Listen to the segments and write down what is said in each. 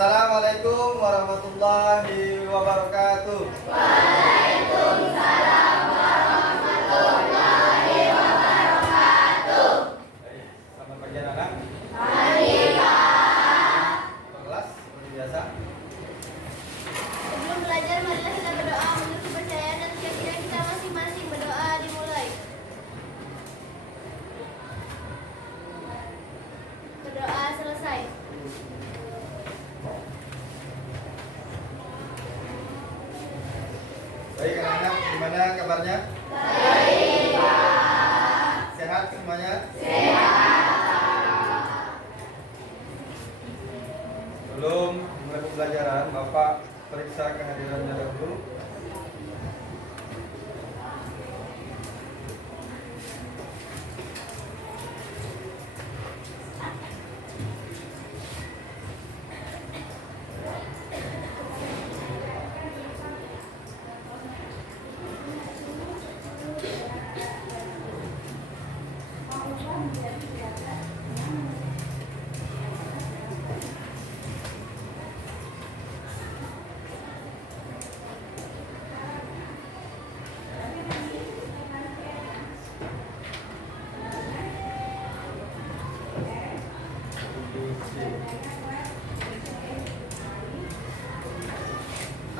Assalamualaikum warahmatullahi wabarakatuh. Waalaikumsalam warahmatullahi wabarakatuh. Selamat pagi anak-anak. Pagi Pak. Kelas seperti biasa. Sebelum belajar, marilah kita berdoa menurut kepercayaan dan keyakinan kita masing-masing. Berdoa dimulai. Berdoa selesai. Baik anak-anak, gimana kabarnya? Baik Pak. Sehat semuanya? Sehat. Sebelum mulai pembelajaran, Bapak periksa kehadirannya dahulu.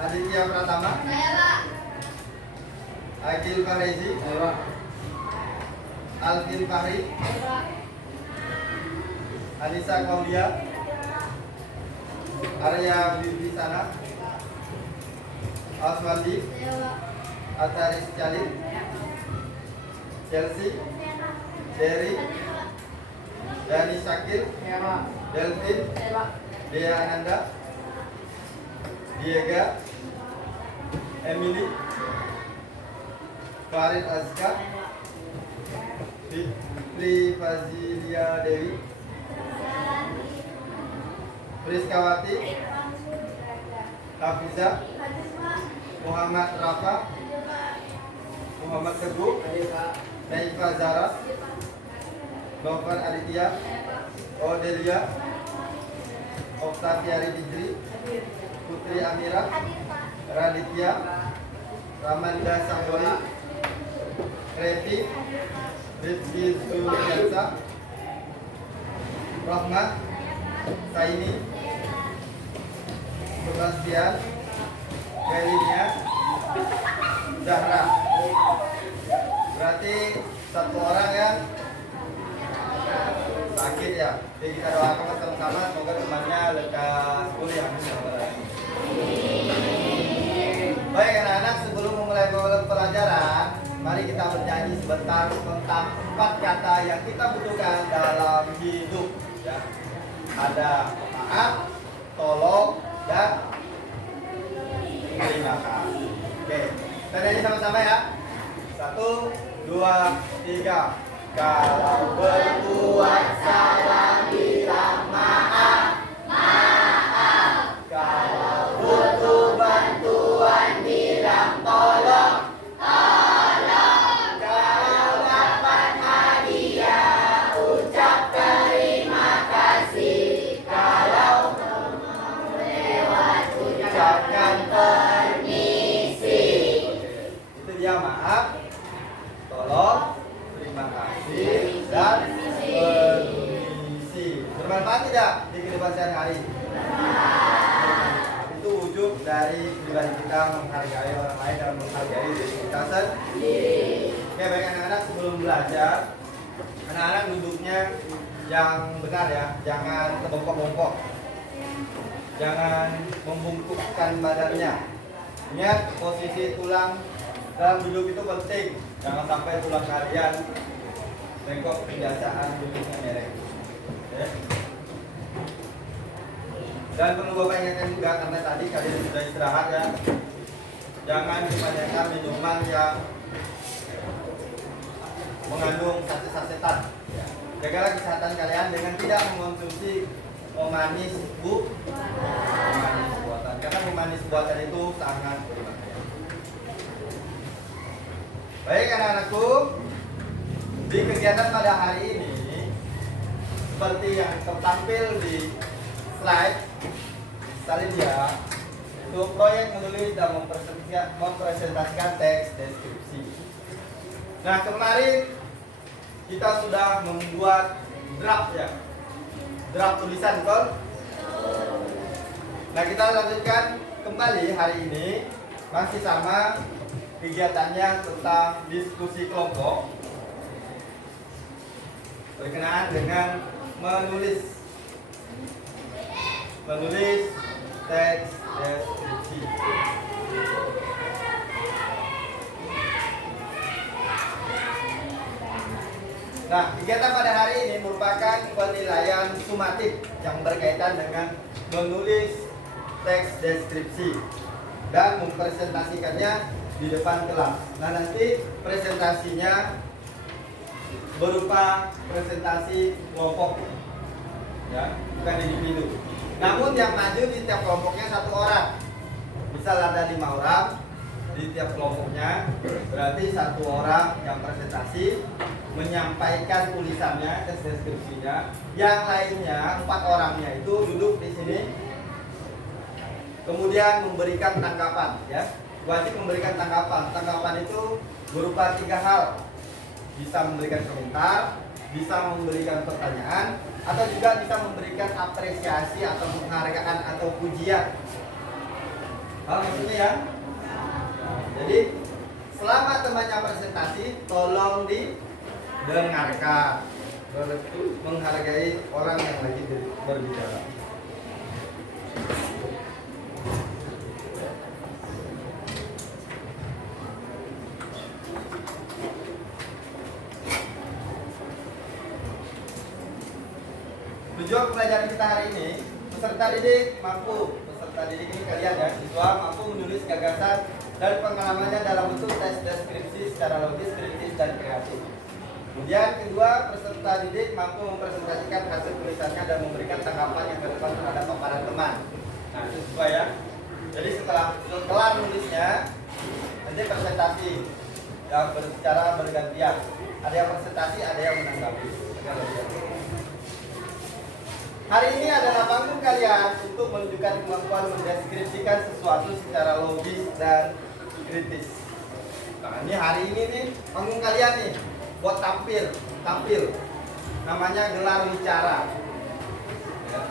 Aditya Pratama, Saya Pak. Agil Farezi, Alvin Fahri, Anissa Klaudia, Arya Bibisana, Aswandi, Saya Pak. Ataris Jalil, Chelsea, Derry, Dani Syakir, Delvin, Dea Ananda, Diega, Emily, Farid Azka, Fitri Fazilia Dewi, Priskawati, Hafiza, Muhammad Rafa, Muhammad Teguh, Naifa Zara, Novan Aditya, Odelia, Oktaviari Dijri, Putri Amira, Raditya, Ramanda Sanggoli, Kreti, Rizky Suliansa, Rahmat, Saini, Sebastian, Melinia, Zahra. Berarti satu orang yang sakit ya. Jadi kita doakan bersama-sama semoga temannya lekas pulih ya. Baik anak-anak, sebelum memulai pelajaran, mari kita bernyanyi sebentar tentang 4 kata yang kita butuhkan dalam hidup ya. Ada maaf, tolong, dan terima kasih. Oke, kita nyanyi sama-sama ya. 1, 2, 3. Kalau berbuat salah bilang maaf, maaf. Kalau butuh bantuan bilang tolong, tolong. Kalau dapat hadiah ucap terima kasih. Kalau lewat ucapkan permisi. Itu dia maaf, tolong, terima kasih, dan permisi. Bermanfaat tidak di kehidupan sehari-hari? Itu wujud dari pribadi kita menghargai orang lain dan menghargai diri kita sendiri. Oke, baik anak-anak, sebelum belajar, anak-anak duduknya yang benar ya, jangan kebongkok-bongkok, jangan membungkukkan badannya. Ingat, posisi tulang dalam duduk itu penting. Jangan sampai tulang kalian bengkok, kebiasaan duduknya mereng. Ya. Dan perlu Bapak ingatkan juga, karena tadi kalian sudah istirahat ya, jangan kebanyakan minuman yang mengandung saset-sasetan. Jagalah kesehatan kalian dengan tidak mengonsumsi pemanis buatan, karena pemanis buatan itu sangat berbahaya. Baik anak-anakku, di kegiatan pada hari ini seperti yang tertampil di slide salin ya. Untuk proyek menulis dan mempresentasikan teks deskripsi. Nah, kemarin kita sudah membuat draft ya. Draft tulisan, betul? Nah, kita lanjutkan kembali hari ini. Masih sama kegiatannya tentang diskusi kelompok berkenaan dengan menulis teks deskripsi. Nah, kegiatan pada hari ini merupakan penilaian sumatif yang berkaitan dengan menulis teks deskripsi dan mempresentasikannya di depan kelas. Nah, nanti presentasinya berupa presentasi kelompok, ya, bukan individu. Namun yang maju di tiap kelompoknya 1 orang. Misal ada 5 orang di tiap kelompoknya, berarti 1 orang yang presentasi menyampaikan tulisannya, teks deskripsinya. Yang lainnya 4 orangnya itu duduk di sini, kemudian memberikan tanggapan, ya. Wajib memberikan tanggapan. Tanggapan itu berupa 3 hal. Bisa memberikan komentar, bisa memberikan pertanyaan, atau juga bisa memberikan apresiasi atau penghargaan atau pujian. Paham maksudnya ya? Jadi selama temannya presentasi, tolong didengarkan, menghargai orang yang lagi berbicara. Tujuan pelajaran kita hari ini, peserta didik ini kalian ya, siswa mampu menulis gagasan dan pengalamannya dalam bentuk teks deskripsi secara logis, kritis, dan kreatif. Kemudian kedua, peserta didik mampu mempresentasikan hasil tulisannya dan memberikan tanggapan yang relevan terhadap paparan teman. Nah, itu sesuai ya. Jadi setelah kelar nulisnya, nanti presentasi yang secara bergantian. Ada yang presentasi, ada yang menanggapi. Hari ini adalah panggung kalian untuk menunjukkan kemampuan mendeskripsikan sesuatu secara logis dan kritis. Nah, ini hari ini nih panggung kalian nih buat tampil. Namanya gelar bicara. Ya.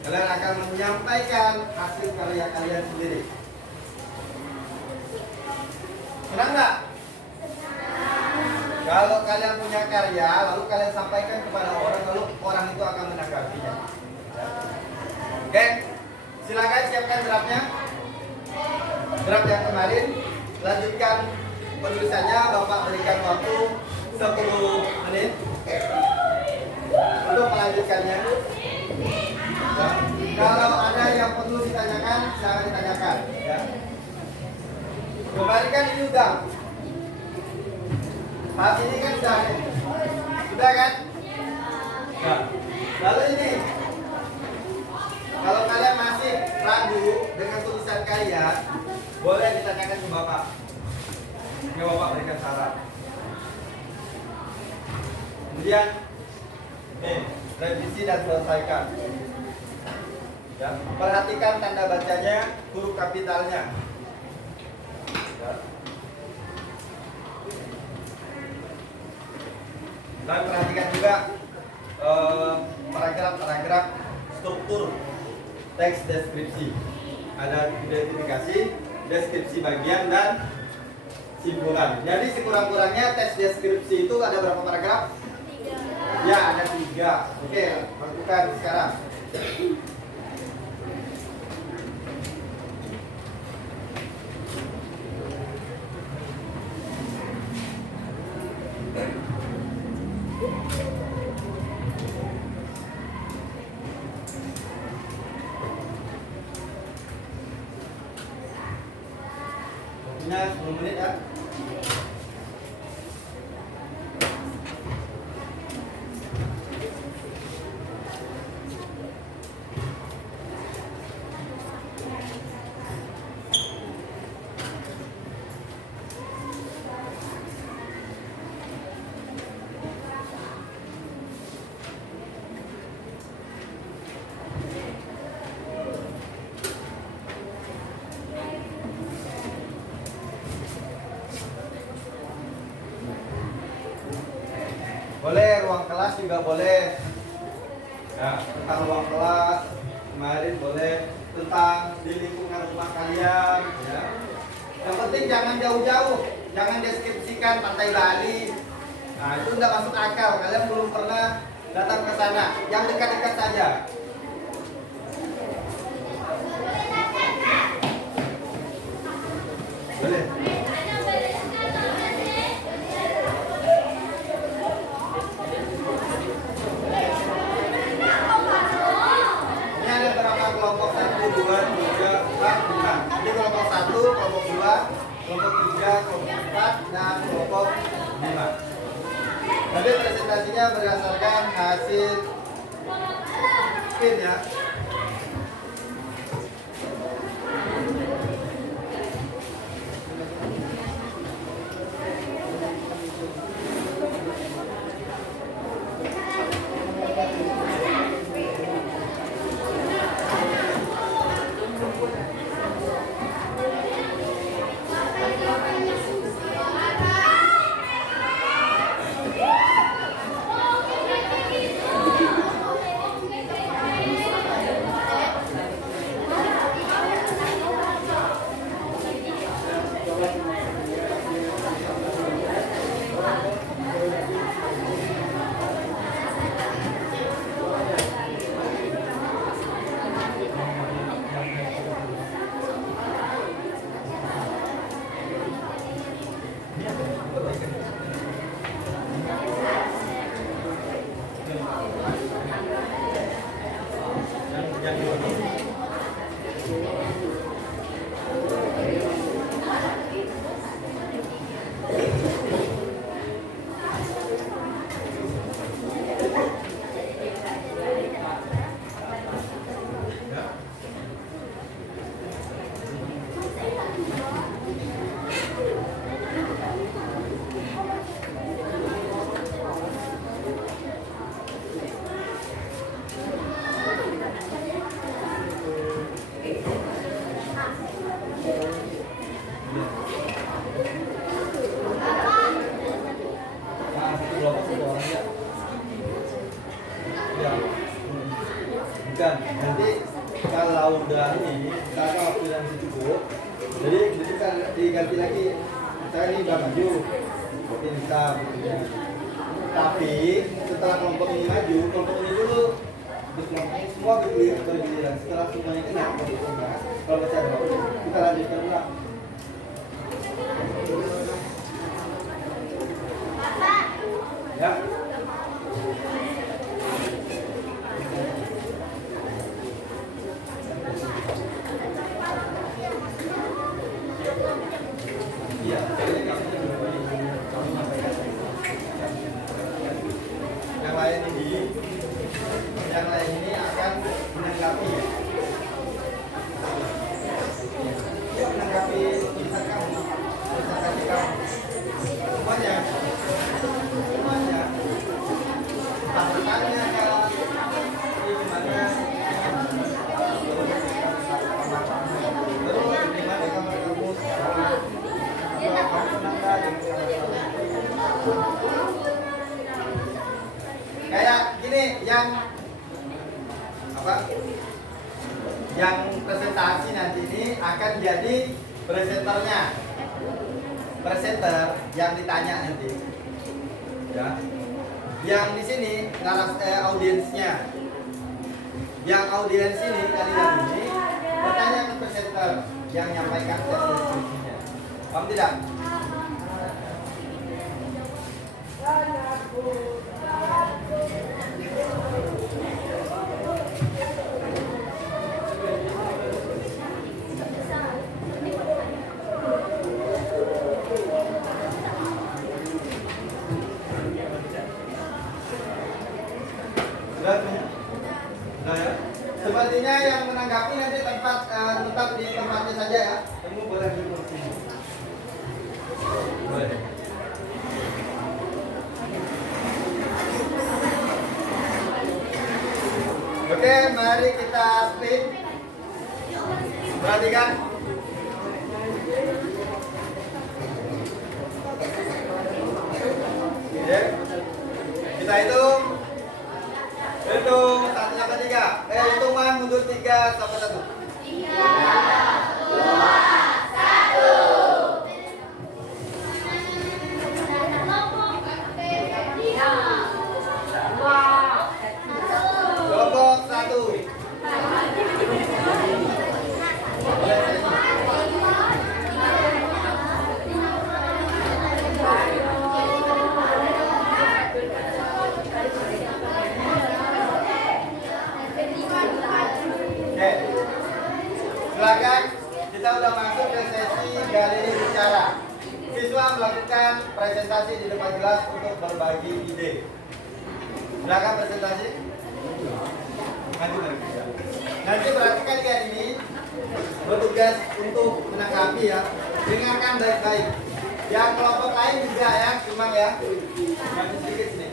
Kalian akan menyampaikan hasil karya kalian sendiri. Senang nggak? Kalau kalian punya karya, lalu kalian sampaikan kepada orang, lalu orang itu akan menanggapinya. Oke, silakan siapkan draftnya. Draft yang kemarin, lanjutkan penulisannya. Bapak berikan waktu 10 menit untuk melanjutkannya. Ya. Kalau ada yang perlu ditanyakan, silakan ditanyakan. Ya. Kembalikan ini udah. Saat ini kan sudah kan? Nah, lalu ini, kalau kalian masih ragu dengan tulisan kalian, boleh ditanyakan ke Bapak. Ke Bapak berikan saran. Kemudian, revisi dan selesaikan. Ya, perhatikan tanda bacanya, huruf kapitalnya. Ya. Dan perhatikan juga paragraf struktur teks deskripsi. Ada identifikasi, deskripsi bagian, dan simpulan. Jadi sekurang-kurangnya teks deskripsi itu ada berapa paragraf? 3. Ya, ada 3. Oke, lakukan sekarang. Waktunya 10 menit ya. kelas juga boleh. Ya, tentang ruang kelas kemarin boleh, tentang di lingkungan rumah kalian. Ya. Yang penting jangan jauh-jauh, jangan deskripsikan pantai Bali. Nah itu udah masuk akal. Kalian belum pernah datang ke sana. Yang dekat-dekat saja. Boleh. Kelompok 1, 2, 3, 4, 5. Jadi kelompok 1, kelompok 2, kelompok 3, kelompok 4, dan kelompok 5. Nanti presentasinya berdasarkan hasil spin ya. Bukan, nanti kalau udah ini, karena waktu yang cukup, jadi kita diganti lagi. Saya ini udah maju, ini kita ya. Tapi setelah kelompok ini maju, kelompok ini dulu, terus kelompok ini semua bergiliran. Setelah semuanya kena, kalau masih ada waktu, kita lanjutkan ulang. Ya. Yang lain ini akan menanggapi tulisan kamu, presentasi kamu, semuanya pasukannya gimana, terus gimana kamar kamu sekarang, kamu pernah kayak gini yang apa? Yang presentasi nanti ini akan jadi presenternya, presenter yang ditanya nanti, ya. Yang di sini audiensnya, yang audiens ini kalian ini bertanya ke presenter yang menyampaikan deskripsinya. Paham tidak? Nah ya, sepertinya yang menanggapi nanti tetap di tempatnya saja ya. Kamu boleh duduk sini. Boleh. Oke, mari kita spin. Perhatikan. Oke. Kita hitung. Hitung 1 sampai 3. Hitungan mundur 3 sampai 1. 3, 2, 1. Kelompok 1. Oke. Silakan, kita udah masuk ke sesi galeri bicara. Siswa melakukan presentasi di depan kelas untuk berbagi ide. Silakan presentasi. Nanti perhatikan ya, ini bertugas untuk menanggapi ya. Dengarkan baik-baik. Yang kelompok lain juga ya, cuma ya. Masih sedikit sini.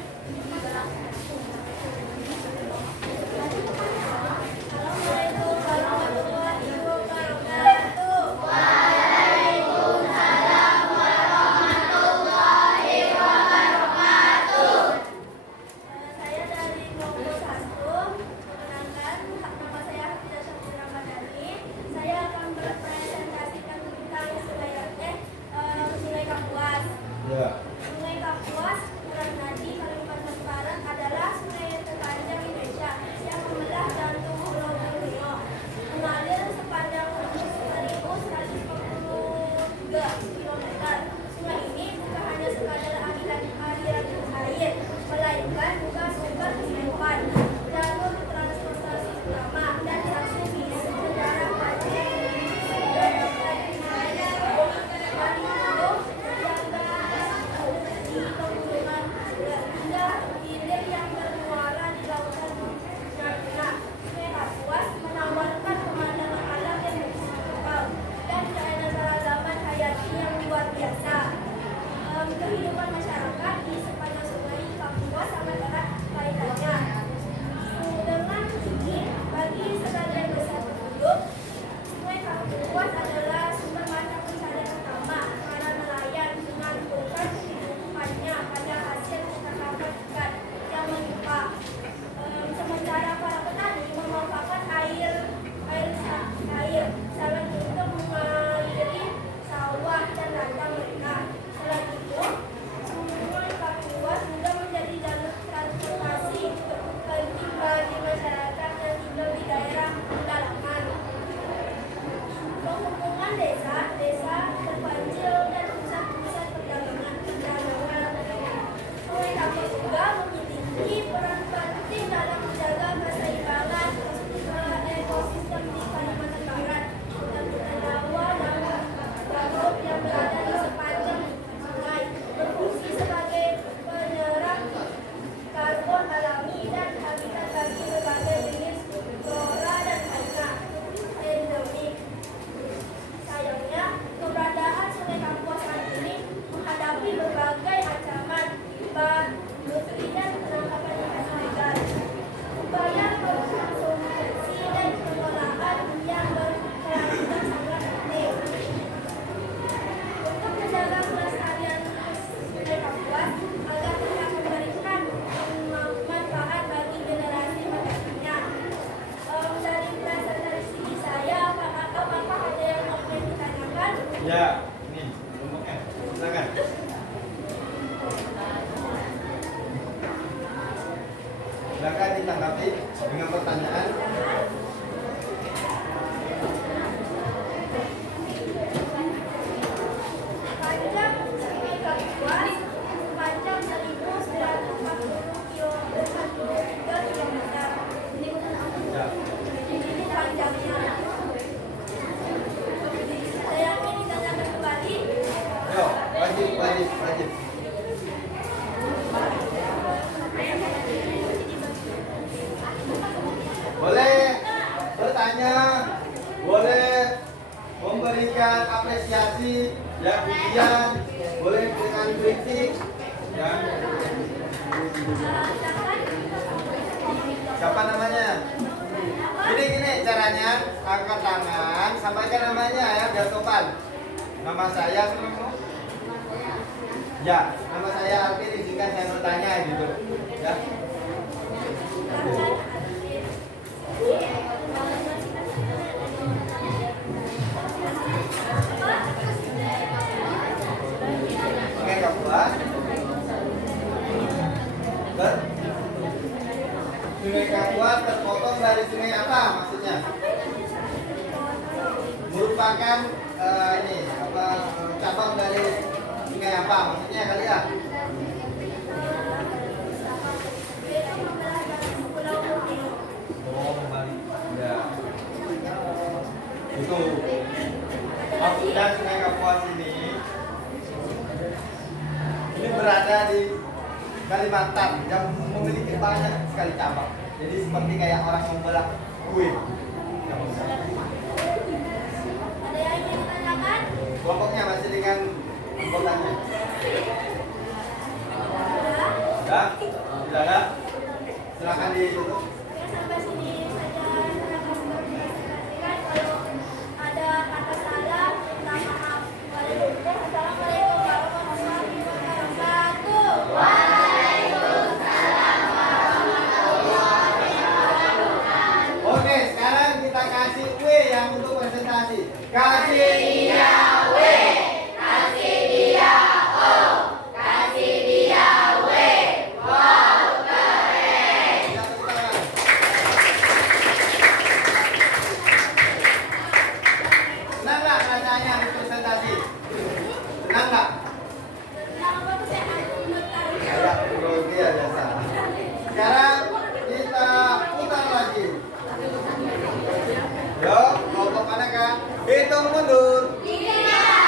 Ya. Sungai Kapuas, Suratnadi, Kalimantan Barat adalah sungai terpanjang Indonesia yang membelah jantung Pulau Borneo. Mengalir sepanjang 1.143 km. Sungai ini bukan hanya sekadar aliran air, melainkan juga sumber kehidupan, jalur transportasi utama, dan saksi bisu sejarah panjang dari pegunungan hingga hilir yang bermuara di lautan Natuna. Sungai Kapuas menawarkan pemandangan alam yang begitu kekal dan keanekaragaman hayati yang luar biasa. Kehidupan masyarakat di sepanjang sungai Kapuas sangat erat kaitannya dengan ini. Bagi sebagian besar penduduk, Sungai Kapuas adalah sumber mata pencaharian utama para nelayan menggantungkan kehidupannya pada hasil tangkapan ikan yang melimpah. Sementara para petani memanfaatkan air sangat untuk mengairi sawah dan ladang mereka. Selain itu, Sungai Kapuas juga menjadi jalur transportasi penting bagi masyarakat yang tinggal di daerah pedalaman. Penghubungan desa terpencil dan pusat-pusat perdagangan. Sungai Kapuas juga memiliki peran penting dalam menjaga keseimbangan ekosistem di Kalimantan Barat. Hutan rawa dan mangrove yang berada di sepanjang sungai berfungsi sebagai penyerap karbon alami dan habitat bagi berbagai jenis flora dan fauna endemik. Sayangnya, keberadaan Sungai Kapuas saat ini menghadapi berbagai ancaman, industri dan penangkapan ikan ilegal. Upaya konservasi dan pengelolaan yang berkelanjutan sangat penting. Untuk menjaga kelestarian Sungai Kapuas agar tetap memberikan manfaat bagi generasi mendatangnya. Dari presentasi saya, apakah ada yang mau ditanyakan? Ya, ini kelompoknya. Silakan. Silakan ditanggapi dengan pertanyaan. Panjang Sungai Kapuas sepanjang 1.943 km. Ya. Ini panjangnya. Saya ingin ditanyakan kembali. Yo, wajib. Boleh bertanya, boleh memberikan apresiasi, ya, pujian, boleh dengan kritik, ya. Siapa namanya? Gini caranya, angkat tangan, sampaikan namanya ya, biar sopan. Nama saya semua. Ya, nama saya Alvin, izinkan saya bertanya gitu. Ya. Kapuas terpotong dari sungai apa maksudnya? Merupakan ini apa cabang dari sungai apa maksudnya kali ya? Oh, kembali. Ya. Itu. Dan sungai Kapuas ini berada di Kalimantan yang memiliki banyak sekali cabang. Jadi seperti kayak orang membelah kue. Ada yang ingin ditanyakan? Kelompoknya masih dengan anggotanya. Sudah? Ya, tidak ada. Silakan ditutup. Oke, sampai sini saja akan presentasikan. Kalau ada kata salah, minta maaf. Assalamualaikum warahmatullahi wabarakatuh. Oke, sekarang kita kasih W yang untuk presentasi. Kasih dia W, kasih dia O, kasih dia W. Wow, keren. Senang nggak rasanya di presentasi? Senang nggak? Nama aku saya Anita. Ya, grogi ya biasa. Sekarang kita putar lagi. Yo, kelompok mana kan? Hitung mundur. 3, 5.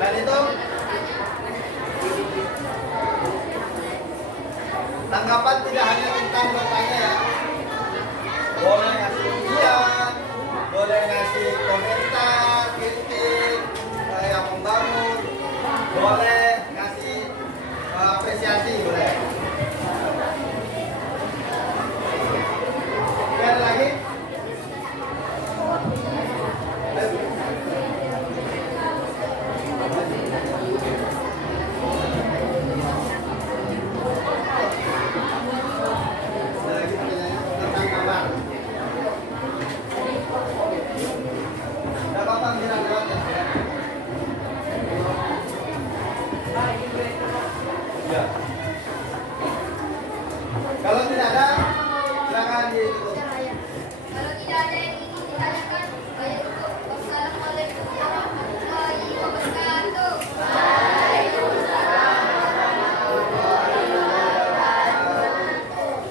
Dan itu tanggapan tidak hanya tentang bertanya ya. Boleh ngasih ujian, boleh ngasih komentar, kritik yang membangun, boleh ngasih apresiasi, boleh. Sekali lagi. Ya. Kalau tidak ada, silakan ditutup. Kalau tidak ada yang ingin ditanyakan, saya tutup. Wassalamualaikum warahmatullahi wabarakatuh.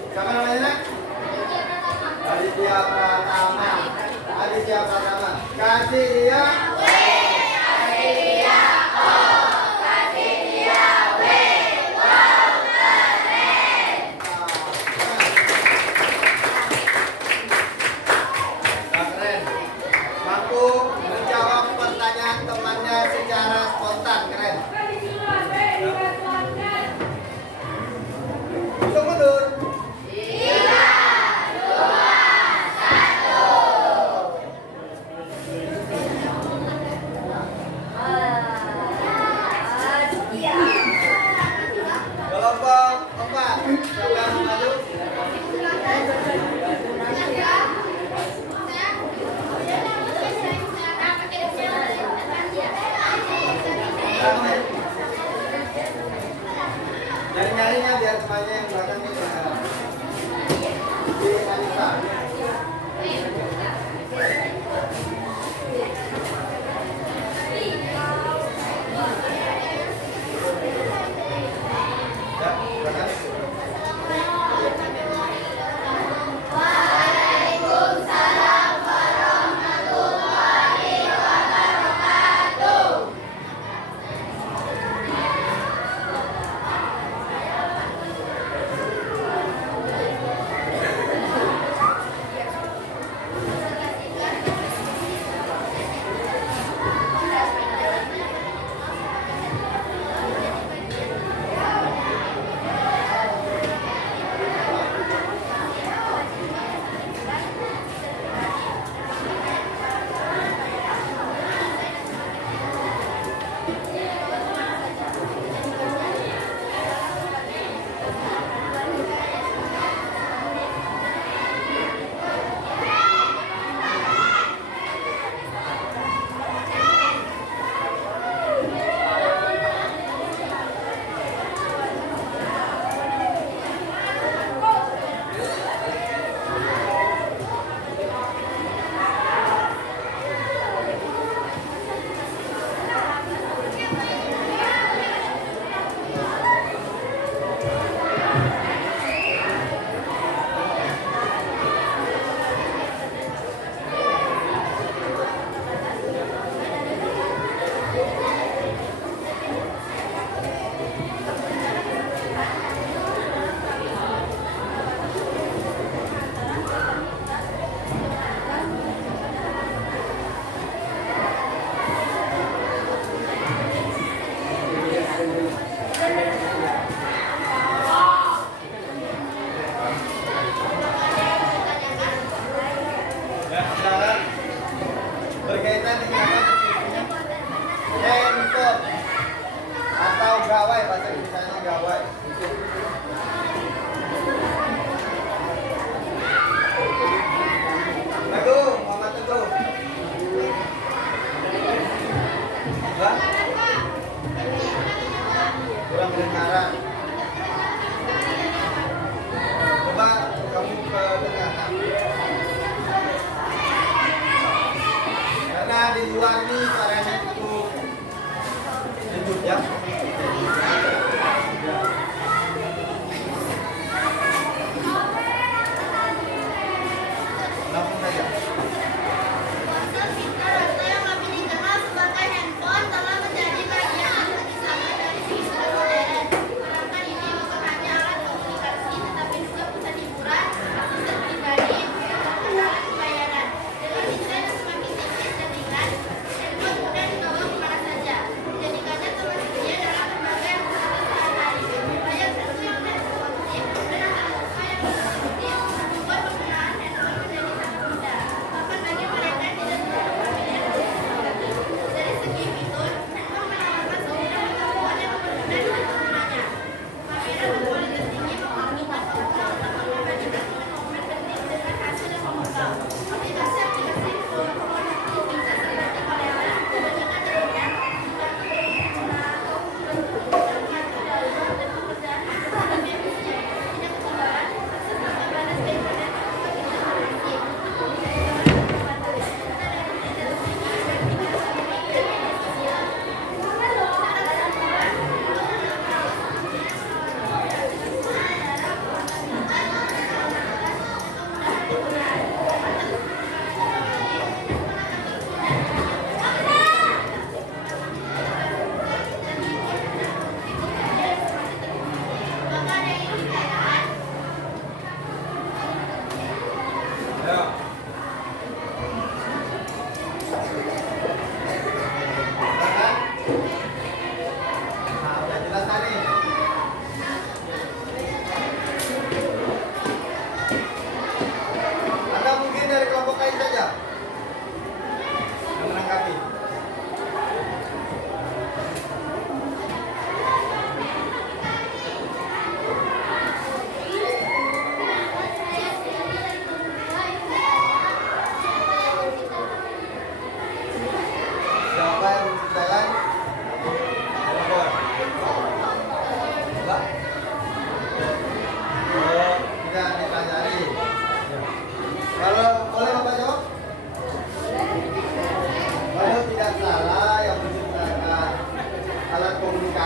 Siapa namanya nak? Aditya Pratama. Aditya Pratama. Kasih dia. Keren. Mampu menjawab pertanyaan temannya secara spontan, keren. Hitung mundur. Kelompok 4, siapa yang maju? Nyari-nyarinya biar semuanya yang belakang ini kelihatan. Di Anissa. Ya, belakang.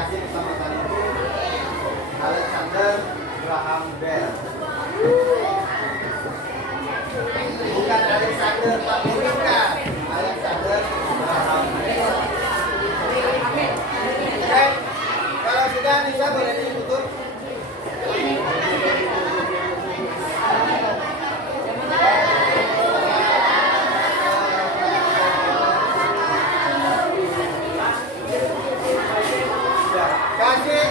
dikasih keselamatan itu Alexander Graham Bell. Bukan Alexander tapi bukan Alexander Graham Bell. Oke, kalau sudah Nisa boleh ditutup. Ya, kasih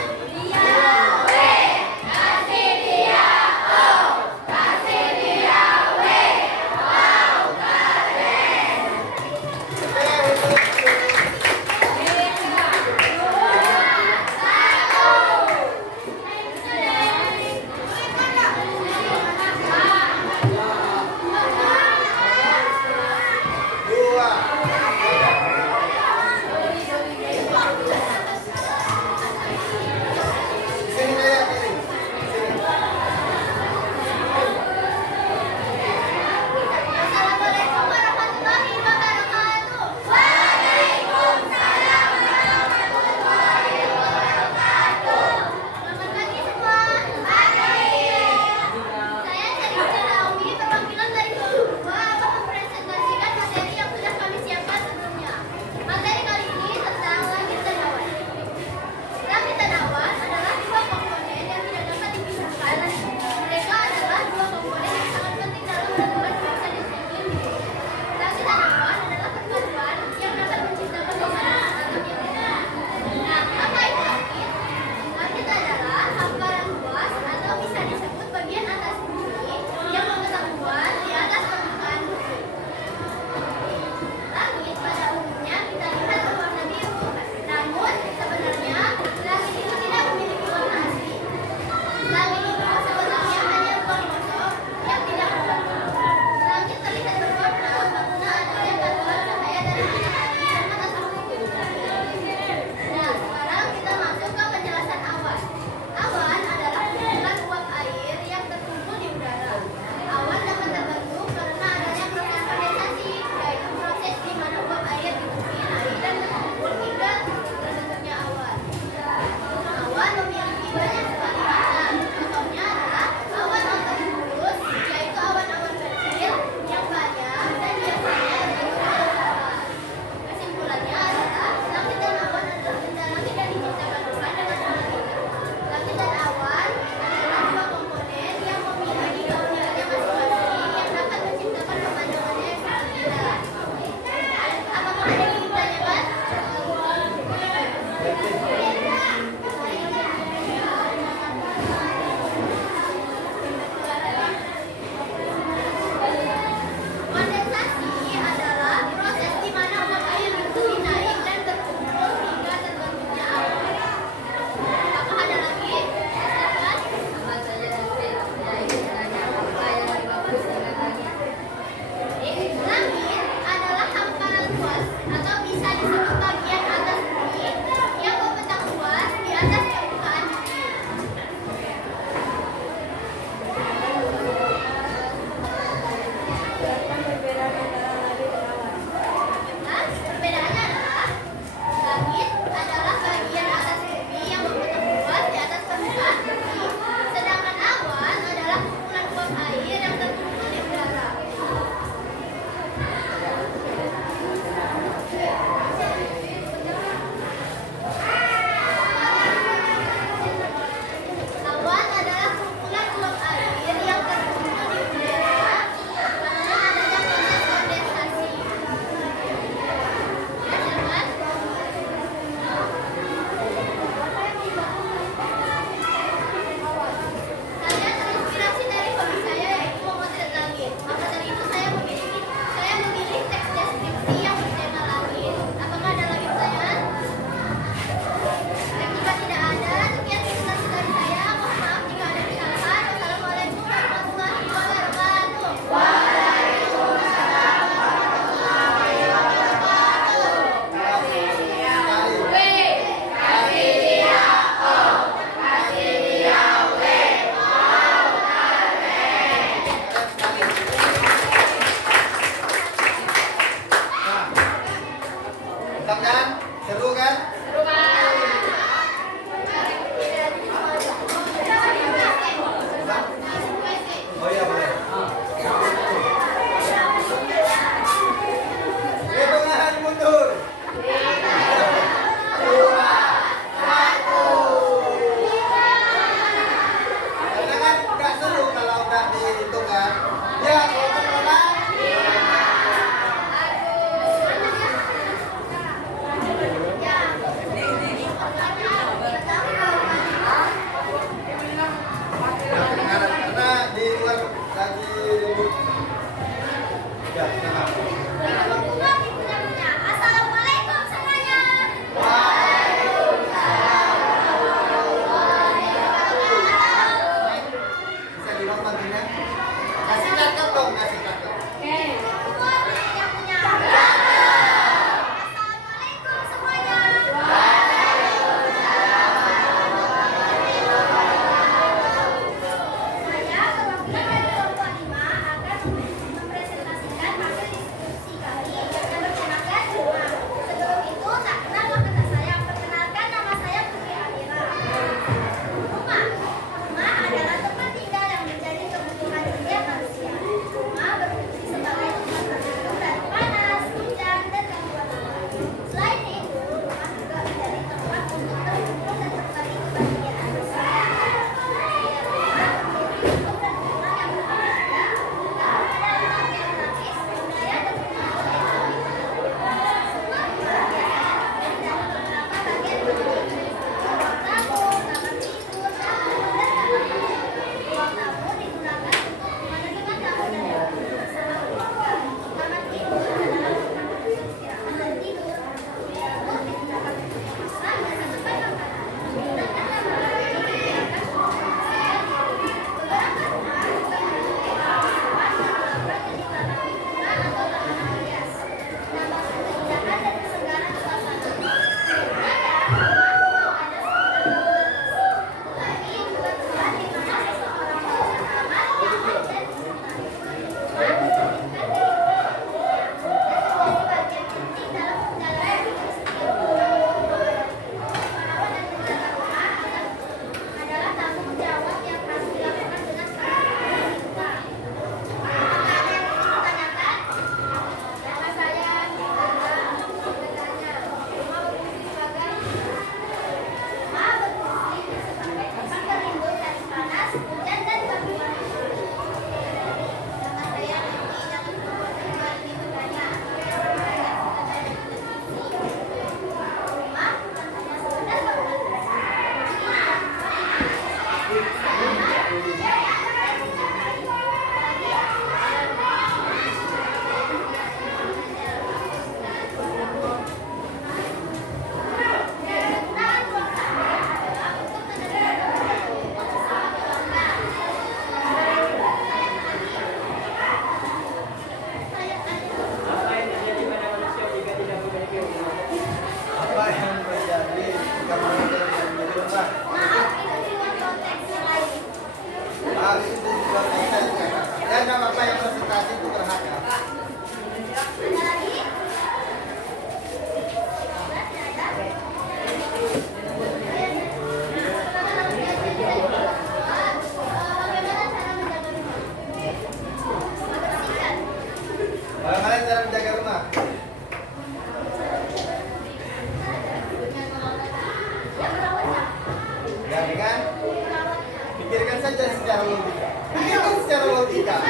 pikirkan saja secara logika. Pikirkan secara logika.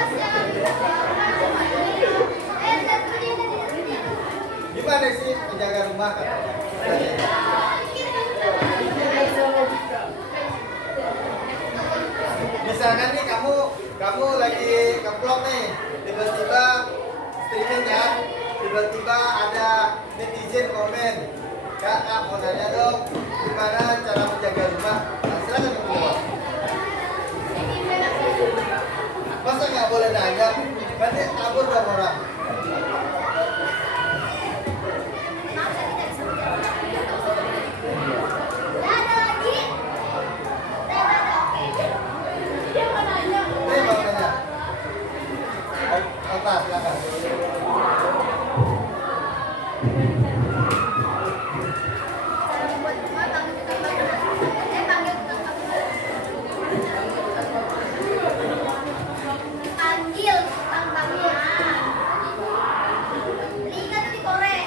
Gimana sih menjaga rumah katanya? Misalkan nih kamu lagi keplok nih, tiba-tiba streaming ya, tiba-tiba ada netizen komen, Kak, mau nanya dong, gimana cara menjaga rumah? Nah, silakan keluar. Masa nggak boleh nanya? Nanti kabur dong orang. Dia mau nanya. Ini mau nanya. Otak, silakan. Cara membuat rumah panggil tukang bangunan. Panggil tukang bangunan. Panggil tukang bangunan. Beli ikan tuh dikorek.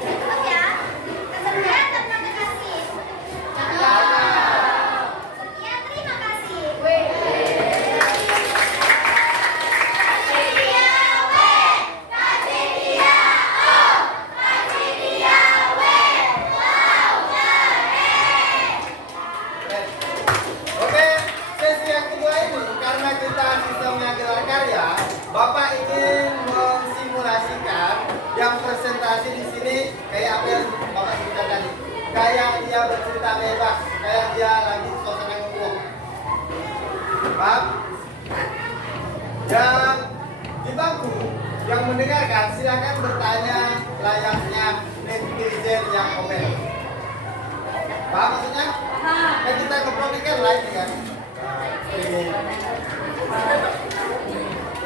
Cepet ya. Sekian, terima kasih. Sekian, terima kasih. Oke, sesi yang kedua ini karena kita sistemnya gelar karya, Bapak ingin mensimulasikan yang presentasi di sini kayak apa yang Bapak cerita tadi. Kayak dia bercerita bebas, kayak dia lagi suasana ngumpul. Paham? Yang di bangku yang mendengarkan silakan bertanya layaknya netizen yang komen. Paham maksudnya? Kan kita ngeprodukan live kan. Ini.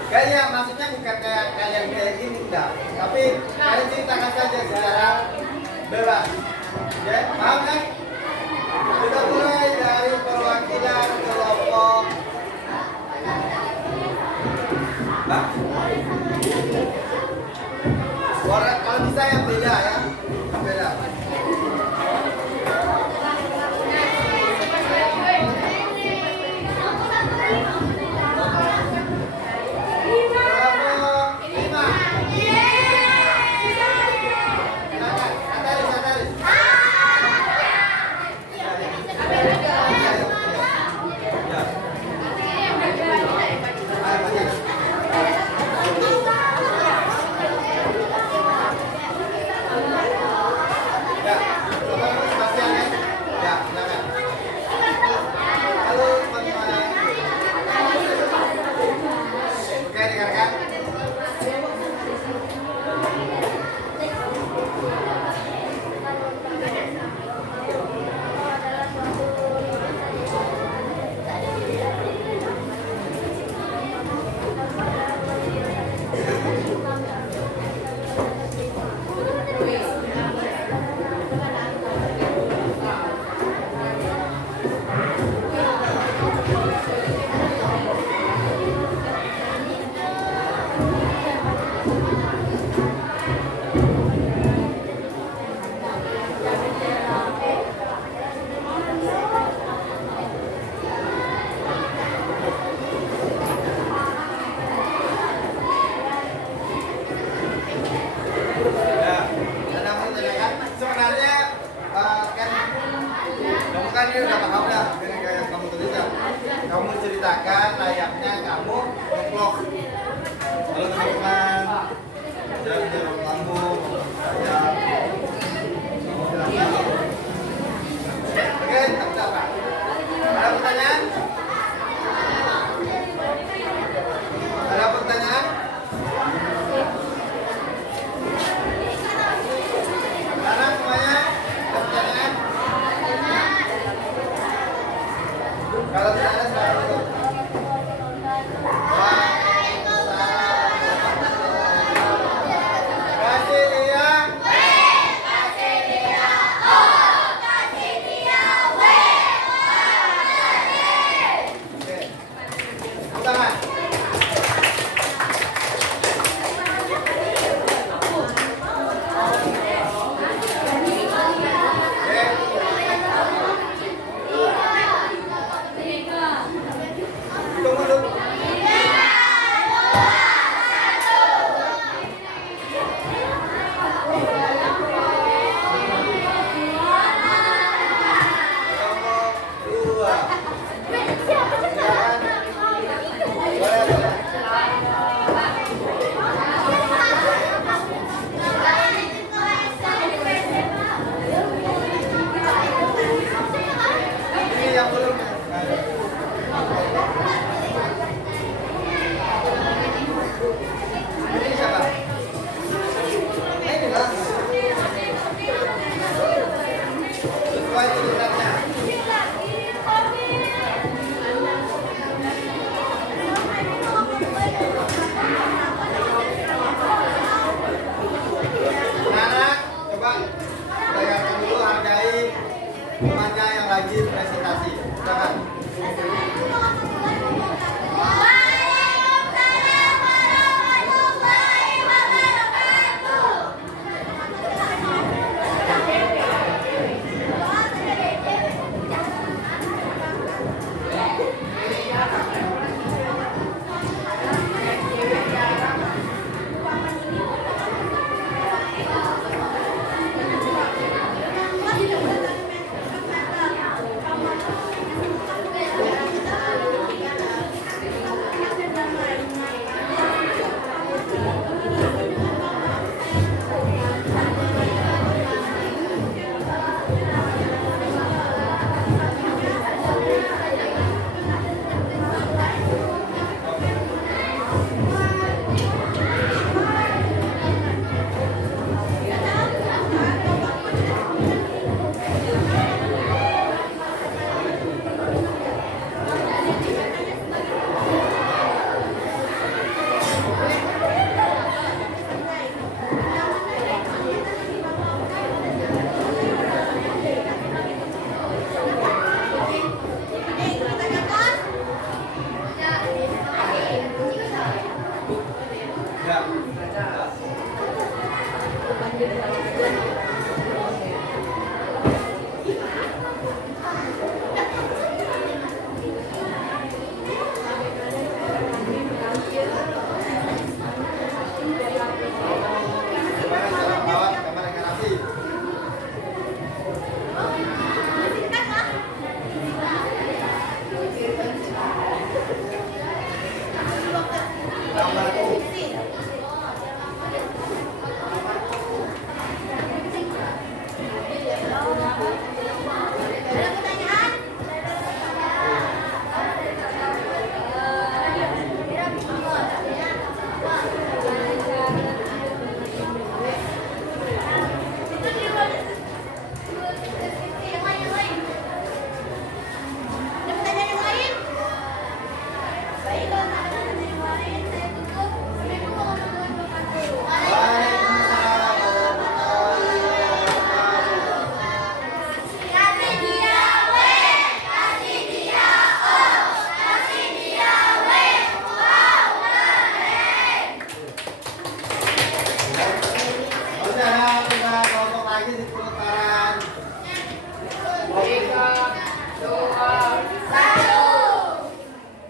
Kayaknya maksudnya bukan kayak kalian kayak gini enggak, tapi kalian ceritakan saja secara bebas. Ya, paham kan? Kita mulai dari perwakilan kelompok. Hah? Suara kalau bisa yang beda ya, beda. Kelompok 5. Silakan, Ataris, Ataris. Ya. Gimana cara merawat kamar yang rapi? Gambarku. Kelompok lagi di putaran. 3, 2, 5, 4, 3, 2, 1.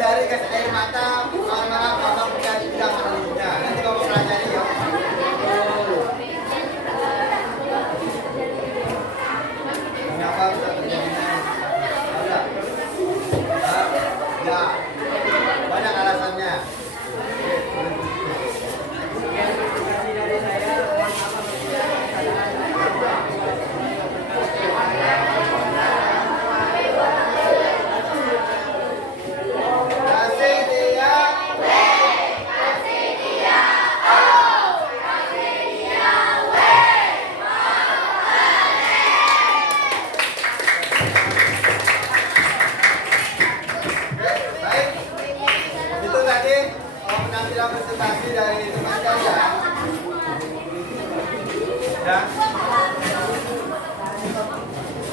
menghindari gas air mata karena Bapak menjadi tidak ahlinya. Nanti Bapak pelajari ya. Kenapa bisa terjadinya? Ada? Ya, banyak alasannya. Kasih dia. Baik, itu tadi penampilan presentasi dari teman kalian. Ya.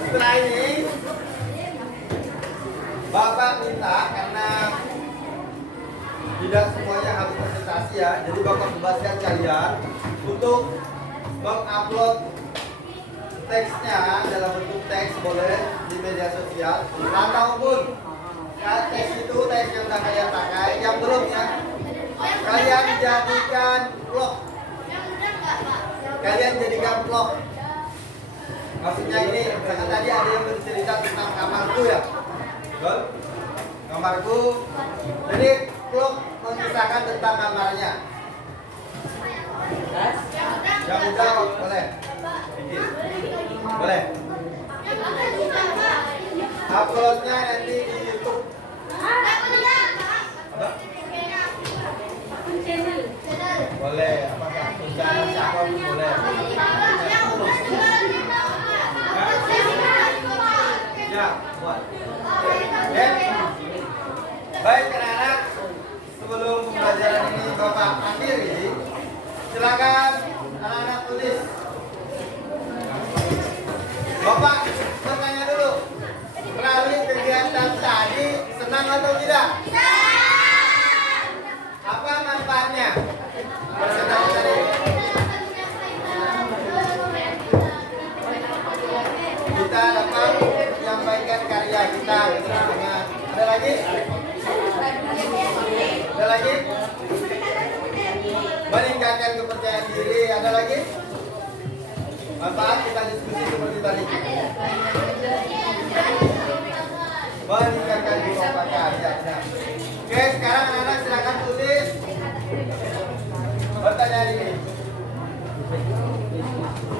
Setelah ini, Bapak minta karena tidak semuanya harus presentasi ya, jadi Bapak bebaskan kalian untuk mengupload teksnya dalam bentuk teks boleh di media sosial ataupun teks itu teks yang sudah kalian pakai yang belum ya kalian jadikan vlog, kalian jadikan vlog. Maksudnya ini misalkan tadi ada yang bercerita tentang kamarku ya, betul? Kamarku, jadi vlog mengisahkan tentang kamarnya. Yang udah boleh bikin, boleh. Uploadnya nanti di YouTube. Apa? Boleh. Apakah channel siapa boleh? Ya, buat. Oke. Baik anak-anak, sebelum pembelajaran ini Bapak akhiri, silakan anak-anak tulis. Bapak bertanya dulu, melalui kegiatan tadi senang atau tidak? Apa manfaatnya? Presentasi tadi. Kita dapat menyampaikan karya kita dengan ada lagi? Ada lagi? Meningkatkan kepercayaan diri. Ada lagi? Manfaat kita diskusi seperti tadi. Meningkatkan jiwa karya. Oke, sekarang anak-anak silakan tulis pertanyaan ini.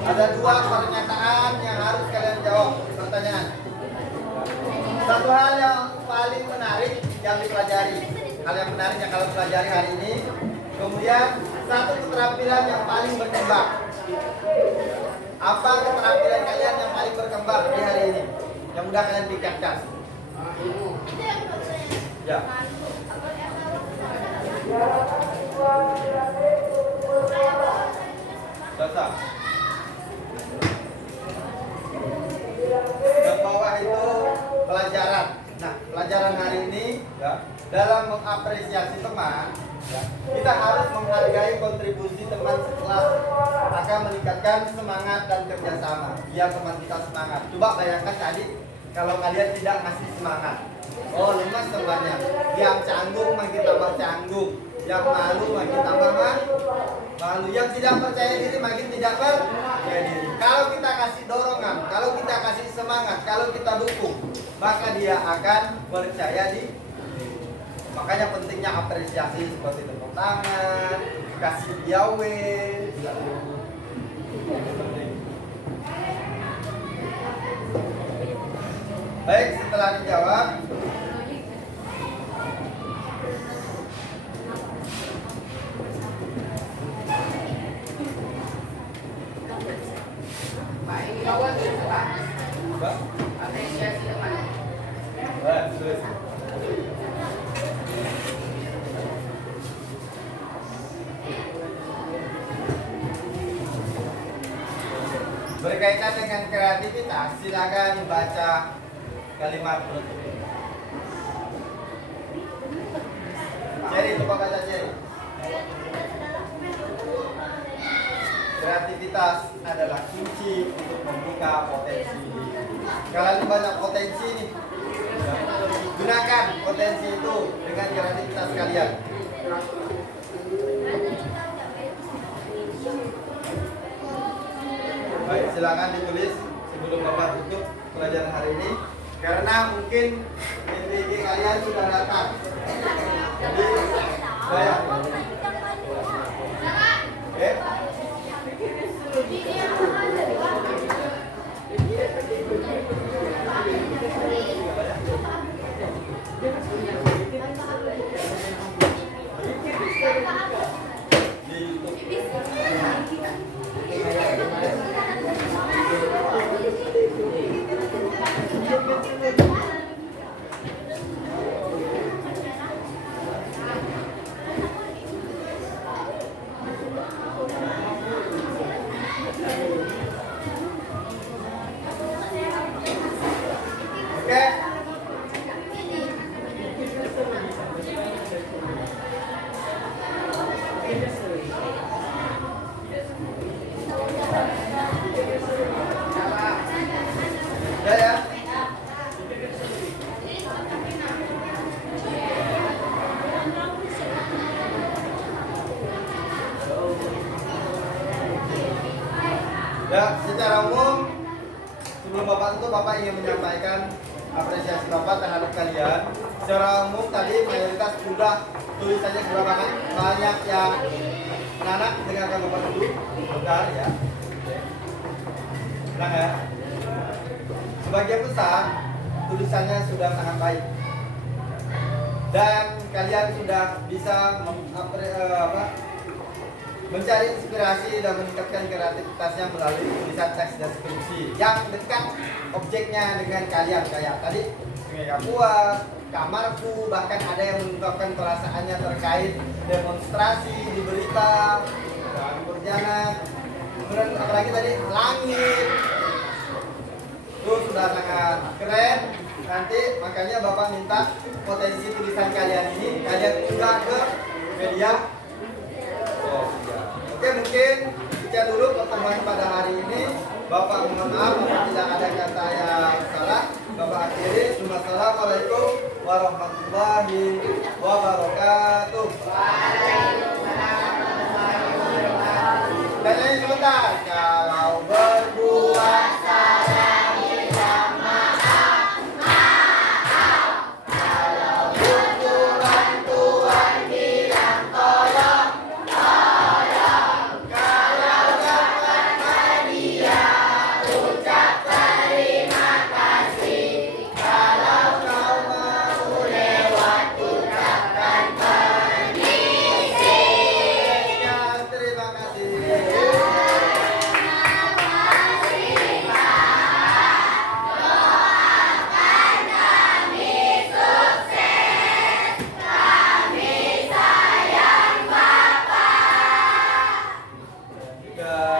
Ada dua pernyataan yang harus kalian jawab pertanyaan. Satu hal yang paling menarik yang dipelajari, hal yang menarik yang kalian pelajari hari ini. Kemudian satu keterampilan yang paling berkembang. Apa keterampilan kalian yang paling berkembang di hari ini? Yang mudah kalian tingkatkan. Ya. Dasar. Ke bawah itu pelajaran. Nah, pelajaran hari ini ya, dalam mengapresiasi teman, ya, kita harus menghargai kontribusi teman sekelas akan meningkatkan semangat dan kerjasama. Biar teman kita semangat. Coba bayangkan tadi kalau kalian tidak ngasih semangat. Oh, lemas temannya. Yang canggung makin tambah canggung. Yang malu makin tambah malu. Yang tidak percaya diri makin tidak percaya diri. Kalau kita kasih dorongan, kalau kita kasih semangat, kalau kita dukung, maka dia akan percaya diri. Makanya pentingnya apresiasi seperti tepuk tangan, kasih diawe. Baik, setelah dijawab, berkaitan dengan kreativitas, silakan baca kalimat penutup. Cherry, coba baca Cherry. Kreativitas adalah kunci untuk membuka potensi. Kalian banyak potensi nih. Gunakan potensi itu dengan kreativitas kalian. Baik, silakan ditulis sebelum Bapak tutup pelajaran hari ini. Karena mungkin PPG kalian sudah datang. Jadi, saya. Oke. Di YouTube. Oke. Udah ya. Ya, secara umum sebelum Bapak tutup, Bapak ingin menyampaikan apresiasi Bapak terhadap kalian. Secara umum tadi mayoritas sudah tulisannya sudah banyak yang anak dengarkan Bapak dulu. Bentar ya. Tenang ya. Sebagian besar tulisannya sudah sangat baik. Dan kalian sudah bisa mencari inspirasi dan meningkatkan kreativitasnya melalui tulisan teks deskripsi yang dekat objeknya dengan kalian, kayak tadi Sungai Kapuas, kamarku, bahkan ada yang mengungkapkan perasaannya terkait demonstrasi di berita dan berjalan. Kemudian apalagi tadi langit itu sudah sangat keren. Nanti makanya Bapak minta potensi tulisan kalian ini kalian unggah ke media. Oke, mungkin sekian dulu pertemuan pada hari ini. Bapak mohon maaf kalau tidak ada kata yang salah. Bapak akhiri. Wassalamualaikum warahmatullahi wabarakatuh. Dan ini sebentar. Kalau berbuat salah minta maaf. Kalau butuh bantuan bilang tolong. Dan